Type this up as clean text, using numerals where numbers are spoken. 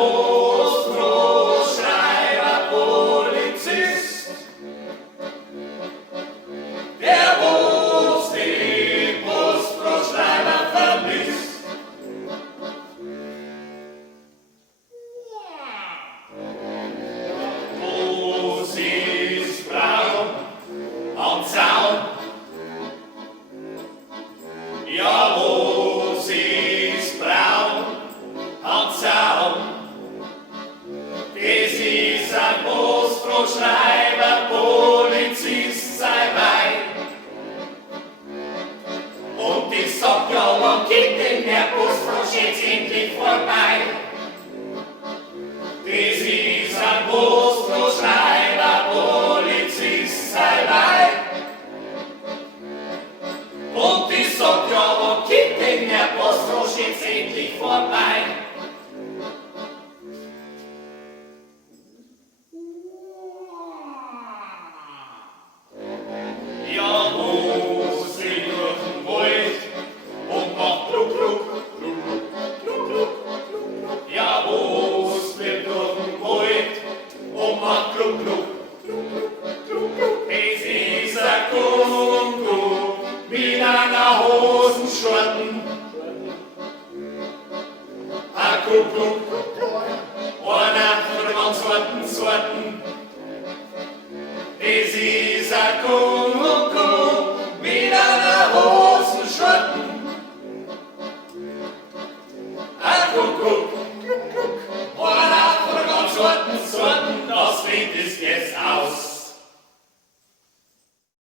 Postbrotschreiber, Polizist, der bloß den Postbrotschreiber vermisst. Bus ist braun am Zaun, ja, Bus ist braun am Zaun. Das ist ein Postbrotschreiber, Polizist, sei Wein. Und ich sag ja, wann geht denn der Postbrot jetzt endlich vorbei? Das ist ein Postbrotschreiber, Polizist, sei Wein. Und ich sag ja, wann geht denn der Postbrot jetzt endlich vorbei? Ja, Bus geht durch den Wald und macht Gluck, Gluck, Gluck, Gluck, Gluck, Gluck. Ja, Bus geht durch den Wald und macht Gluck, Gluck, Gluck, Gluck, Gluck. Es ist ein Kuckuck mit einer Hosenschurten. Ein Kuckuck, einer von den ganz harten Sorten. Es ist ein Kuckuck mit einer Hosenschurten. Ein Kuckuck, einer von den ganz harten Sorten. Das Lied ist